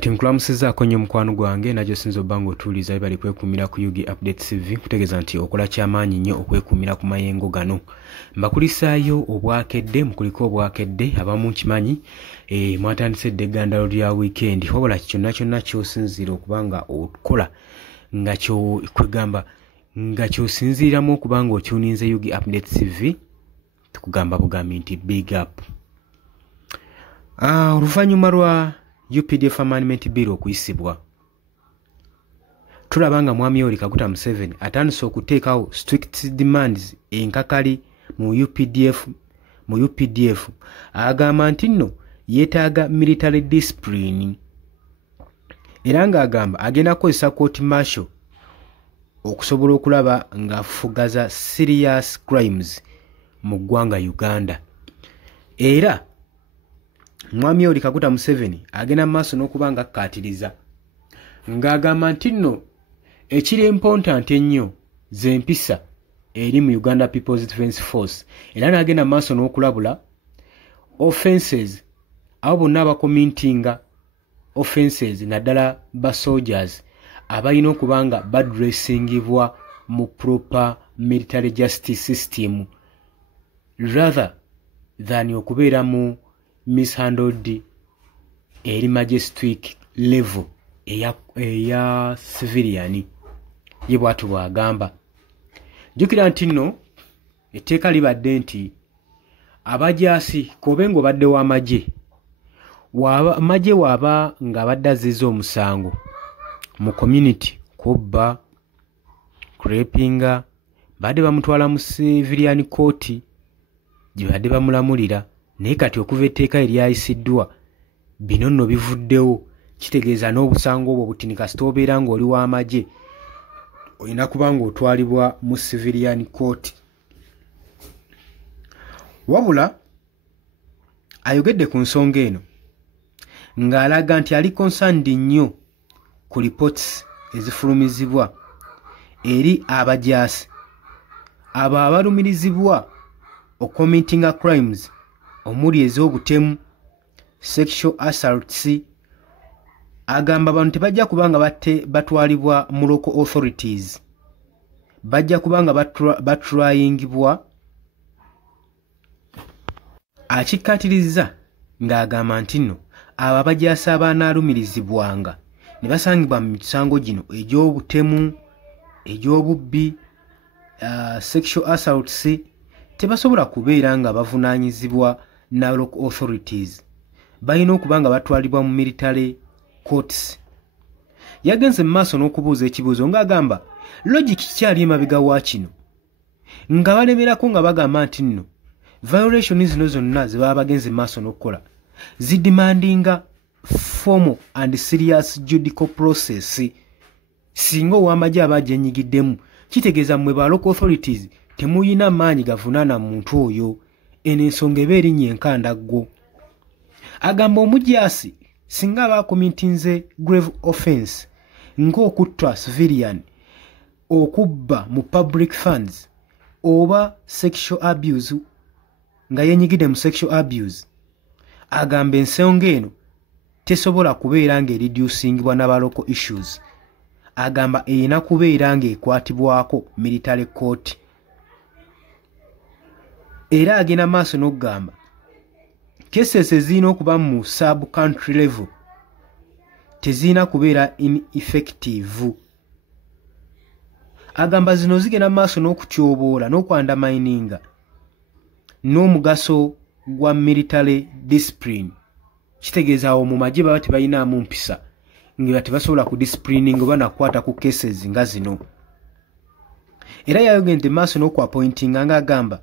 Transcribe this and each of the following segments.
Tinkulamusizaako nnyo mukwano gwange najjo sinza obbanga otuuliza bali kwekuumira ku Yugi Updates TV kutegeeza nti okola kyamaanyi nnyo okwekuumira ku mayengo gano. Mbakulisaayo obwakedde mukuliko obwakedde abamu nkimanyi mwatandise dde eggandalo lya weekend wabula kyonna kyonna ky'osinziira okuba nga okola nga kyo kwegamba nga ky'osinziiramu okuba nga otuuninze Yugi Updates TV tukugamba bugambi nti big up. Oluvannyuma lwa UPDF Amendment Bill okuyisibwa tulaba nga Mwami Yoweri Kaguta Museveni atandise okuteekawo strict demands enkakali mu UPDF agamba nti nno yeetaaga military discipline era ng'agamba agenda kukozesa court martial okusobola okulaba ng'afugaza serious crimes mu ggwanga Uganda. Era Mwami Yoweri Kaguta Museveni agenda maaso n'okuba nga akkaatiriza ng'agamba nti nno ekiri important ennyo z'empisa eri mu Uganda People's Defence Force era n'agenda maaso n'okulabula offences abo bonna abakomintinga offences naddala ba soldiers abalina okuba nga badressingibwa mu proper military justice system rather than okubeera mu mishandled eri majestic level eya civilian ye bwatu bwagamba. Jjukira nti nno etteeka libadde nti abajaasi kobe ng'obadde w'amagye amagye waaba nga badde azizza omusango mu community kubba kurepinga badde bamutwala mu civilian court gye badde bamulamulira. Naye kati okuva etteeka eryayisiddwa bino nno bivuddewo kitegeeza n'obusango obwo butini kasita obeera ng'oli w'amagye olina kuba ng'otwalibwa mu civilian court. Wabula ayogedde ku nsonga eno ng'alaga nti ali concerned nnyo ku reports ezifulumizibwa eri abajaasi abo abalumirizibwa ocommittinga crimes omuli ez'obutemu sexual assaults. Agamba bano tebajja kubanga batwalibwa mu local authorities, bajja kubanga batryingibwa. Akikkaatiriza ng'agamba nti nno abo abajaasi abanaalumirizibwanga ne basangibwa mu misango gino egy'obutemu egy'obubbi sexual assaults tebasobola kubeera nga bavunaanyizibwa na local authorities, balina okuba nga batwalibwa mu military courts. Yagenze mu maaso n'okubuuza ekibuuzo ng'agamba logic kyali emabega wa kino nga balemerako nga bagamba nti nno violation zino zonna ze baba bagenze mu maaso n'okukola zidimandinga formal and serious judicial process. Singa ow'amagye aba agyenyigiddemu kitegeeza mmwe ba local authorities temuyina maanyi gavunaana muntu oyo, eno ensonga eba erinnya enkandaggo. Agamba omujaasi singa aba akomitinze grave offense ng'okutta civilian, okubba mu public funds oba sexual abuse nga yenyigidde mu sexual abuse, agamba ensonga eno tesobola kubeera ng'ereducingibwa n'aba local issues. Agamba erina kubeera ng'ekwatibwako military court. Era agenda maaso n'okugamba cases ezirina okuba mu sub country level tezirina kubeera ineffective. Agamba zino zigenda maaso n'okutyoboola n'okwandamininga n'omugaso gwa military discipline. Kitegeeza awo mu magye baba tebalinamu mpisa nga tebasobola ku disciplining oba nakwata ku cases nga zino. Era yayogedde maaso n'okwapointinga ng'agamba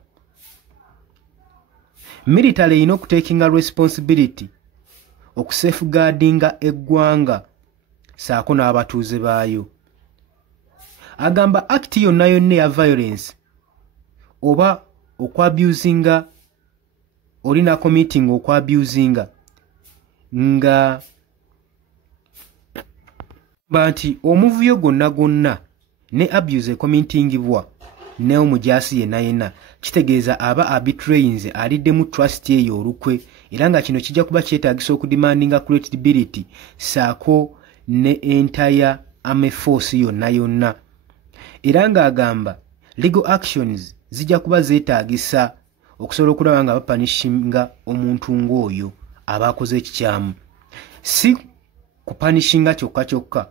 military erina okutekinga responsibility okusafeguardinga eggwanga saako n'abatuuze baayo. Agamba act yonna yonna eya violence oba okwabusinga olina committing okwabusinga nga nti omuvuyo gwonna ne abuse ecommittingibwa n'omujaasi yenna kitegeeza aba arbitrayinze aliddemu trust eyo olukwe era nga kino kijja kuba kyetaagisa okudemandinga credibility saako ne entire army force yonna era ng'agamba legal actions zijja kuba zeetaagisa okusobola okulaba nga bapanishinga omuntu ng'oyo abaakoze ekikyamu si kupanishinga kyokka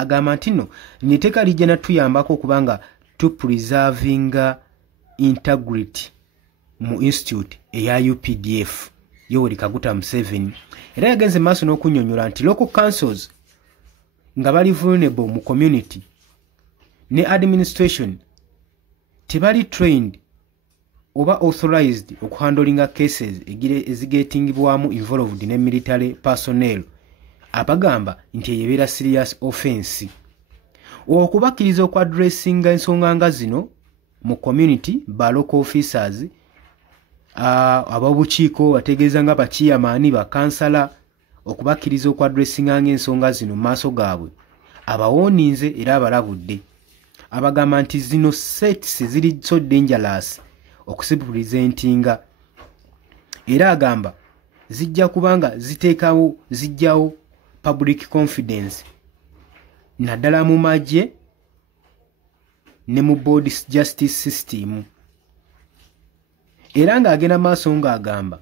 agamba nti no neteeka lijja natuyambako okubanga tupreservinga integrity mu institute eya UPDF Yoweri Kaguta Museveni era yagenze maaso n'okunnyonnyola nti local councils nga bali vulnerable mu community ne administration tebali trained oba authorized okuhandlinga cases ezigetingibwamu involved ne military personnel abagamba nti eyebeera serious offense okubakkiriza okuadressinga ensonga nga zino mu community ba local officers ababukiiko bategeeza nga bakiyamaani bakansala okubakkiriza okuadressinga ng'ensonga zino mu maaso gaabwe abawooninze era abalabudde abagamba nti zino sets ziri so dangerous okusipresentinga era agamba zijja kubanga zijjawo public confidence naddala mu magye ne mu board justice system era ng'agenda maaso ng'agamba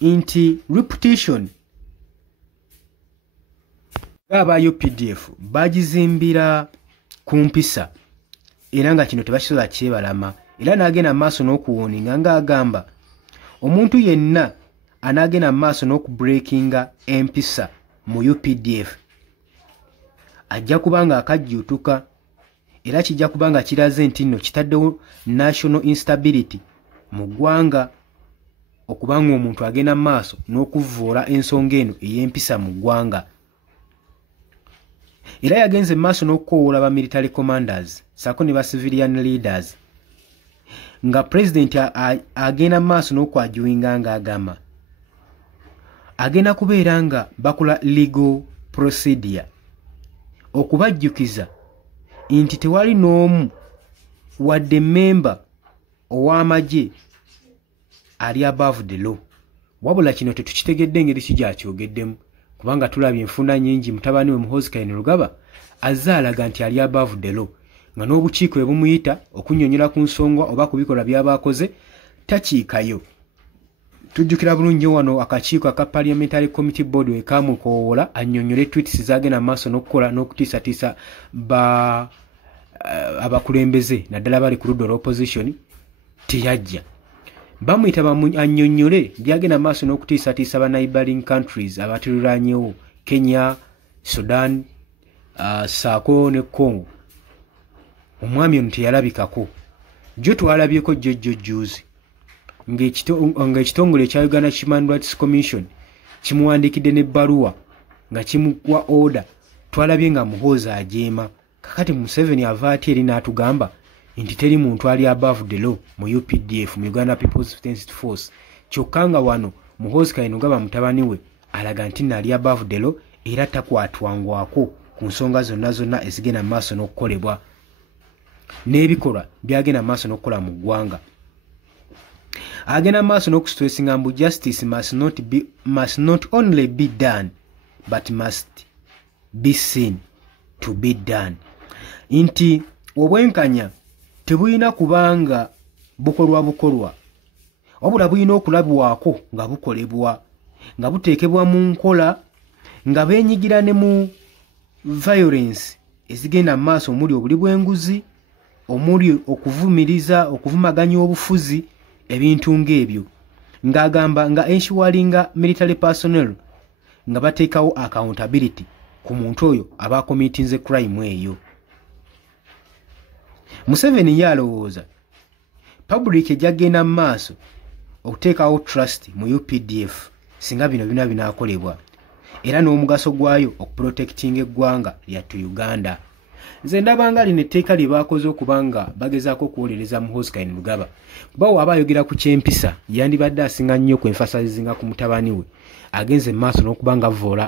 nti reputation aba UPDF bagizimbira ku mpisa era nga kino tebakisobola kyebalama era n'agenda maaso n'okuwooninga ng'agamba omuntu yenna anaagenda maaso n'okubreakinga empisa mu UPDF ajja kubanga akajjuutuka era kijja kubanga kiraze nti nno kitaddewo national instability mu ggwanga okubanga omuntu agenda maaso n'okuvvoola ensonga eno ey'empisa mu ggwanga era yagenze maaso n'okukoowoola ba military commanders saako ne ba civilian leaders nga president agenda maaso n'okwajuwinga ng'agamba agenda kubeera nga bakola legal procedure okubajjukiza nti tewali n'omu wadde member ow'amagye ali above the law wabula kino tetukitegedde engeri kigyakyogeddemu kubanga tulabye enfunda nnyingi mutabani we Muhoozi Kainerugaba azze alaga nti ali above the law nga n'obukiiko bwe bumuyita okunnyonnyola ku nsonga oba ku bikolwa by'abaakoze takiikayo tujjukira bulungi wano akakiiko aka parliamentary committee board wekamukoowoola annyonnyole tweets zagenda maaso n'okukola n'okutiisatiisa abakulembeze naddala bali ku ludda olw'opposition teyajja bamuyita annyonnyole byagenda maaso n'okutiisatiisa ba neighboring countries abatuliraanyewo Kenya, Sudan, saako ne Congo omwami ono teyalabikako jo twalabyeko jjojjuzi ng'ekitongole ekya Uganda Human Rights Commission kimuwandiikidde n'ebbaluwa nga kimuwa order twalabye nga Muhoozi ajeema kakati Museveni ava ati eri n'atugamba nti teri muntu ali above the law mu UPDF mu Uganda People's Defence Force kyokka nga wano Muhoozi Kainerugaba mutabani we alaga nti nali above the law era takwatwangwako ku nsonga zonna ezigenda mu maaso n'okukolebwa n'ebikolwa byagenda mu maaso n'okukola mu ggwanga agenda maaso n'okustressinga mbu justice must not only be done but must be seen to be done nti obwenkanya tebulina kubanga bukolwa wabula bulina okulabwako nga bukolebwa nga buteekebwa mu nkola nga beenyigira ne mu violence ezigenda mu maaso omuli obuli bw'enguzi omuli okuvumaganya obufuzi ebintu ng'ebyo ng'agamba nga ensuringa military personnel nga bateekawo accountability ku muntu oyo aba committinze crime eyo Museveni yalowooza public ejagenda mu maaso okuteekawo trust mu UPDF singa bino binaakolebwa era n'omugaso gwayo okuprotectinga eggwanga lyattu Uganda nze ndabanga lino etteeka lye baakoze okubanga bagezaako okuwolereza Muhoozi Kainerugaba kuba waaba ayogera ku kyempisa yandibadde asinga nnyo ku emphasizinga ku mutabani we agenze maaso n'okubanga vvoola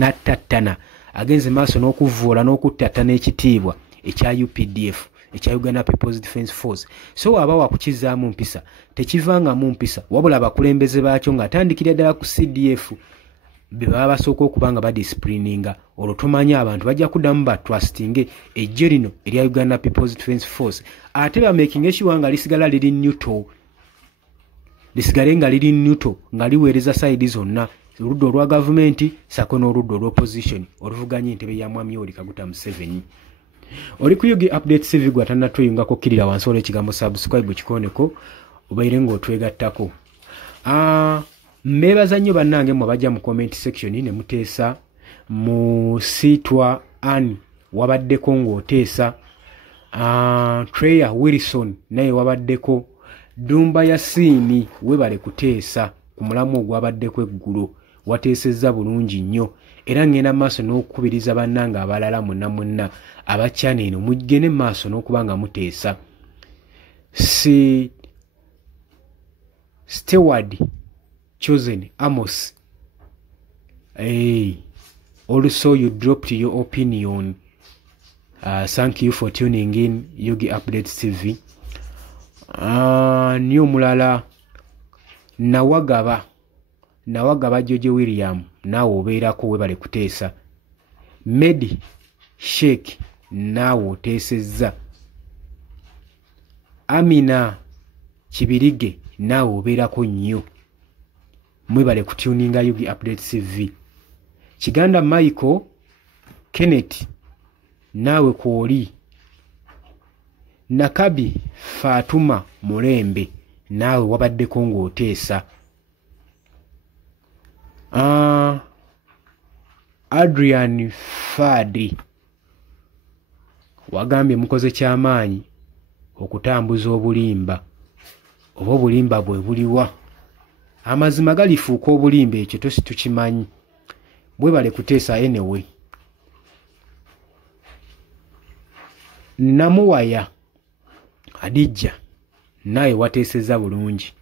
nattattana agenze maaso n'okuvvoola n'okuttattana ekitiibwa ekya UPDF ekya Uganda People's Defence Force. So aba wakukizaamu mpisa tekivanga mu mpisa wabula abakulembeze baakyo ng'atandikira ddala ku CDF be baba basooka okuba nga badisciplininga olwo tomanya abantu bajja kuddamu batrustinge ejje lino erya Uganda People's Defence Force ate bamaking sure nga lisigala liri neutral lisigale nga liri neutral nga liweereza side zonna oludda olwa gavumenti sako n'oludda olw'opposition oluvuganya entebe ya Mwami Yoweri Kaguta Museveni. Oli ku Yugi Update TV gwa tannatweyungako kkirira wansi olw'ekigambo subscribe kikoneko obaire ng'otwegattako. Mbeebaza nnyo bannange mmwe bajja mu comment section ne muteesa mu Siitwa Ann wabaddeko ng'oteesa Treya Wilson naye wabaddeko Dumba Yasini webale kuteesa ku mulamu ogwabaddeko eggulo wateesezza bulungi nnyo era ngenda maaso n'okukubiriza bannange abalala munna abakyana eno mugende maaso n'okuba nga muteesa. Steward Chosen Amos. Also you dropped your opinion. Thank you for tuning in Yugi Update TV. Niyo mulala Nawagaba Joje William nawo obeerako webale kuteesa. Medi Sheikh nawo oteesezza. Amina Kibirige nawo obeerako nnyo. Mwebale kutuninga Yugi Update TV. Kiganda Michael Kenneth nawe kwoli. Nakabi Fatuma Mulembe nawe wabaddeko ng'oteesa. Adrian Fadi wagambye mukoze kyamaanyi okutambuza obulimba oba obulimba bwe buliwa amazima galifuuka obulimba ekyo tosi tukimanyi bwe bale kuteesa anyway. Namuwaya Adija naye wateesezza bulungi.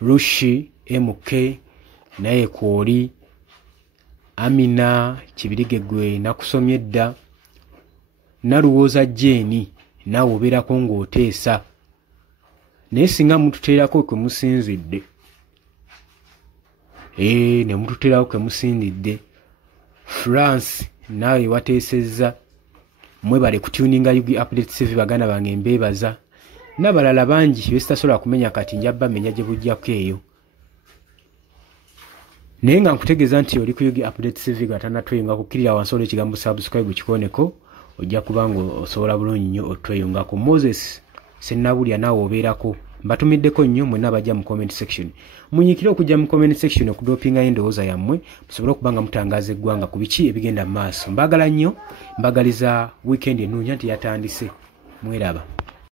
Rushi MK naye kwoli. Amina Kibirige gwe nakusomye dda. Naluwooza Jeni nawe obeerako ng'oteesa naye singa mututeerako kwe musinzidde ne mututeerako kwe musindidde. France nawe wateesezza. Mwebale kutuninga Yugi Update TV baganda bange mbeebaza n'abalala bangi besitasobola kumenya kati njabba menya gye bujjako eyo naye nga nkutegeeza nti oli ku Yugi Update TV gwa tannatweyunga kukkirira wansi olw'ekigambo subscribe kikoneko ojja kuba nga osobola bulungi nnyo otweyungako. Moses Sennabulya naawe obeerako mbatumiddeko nnyo mwenna abajja mu comment section. Munyikire okujja mu comment section okudopinga endowooza yammwe musobole okuba nga mutangaaza eggwanga ku biki ebigenda mu maaso. Mbagala nnyo mbagaliza weekend ennungi nti yatandise. Mweraba.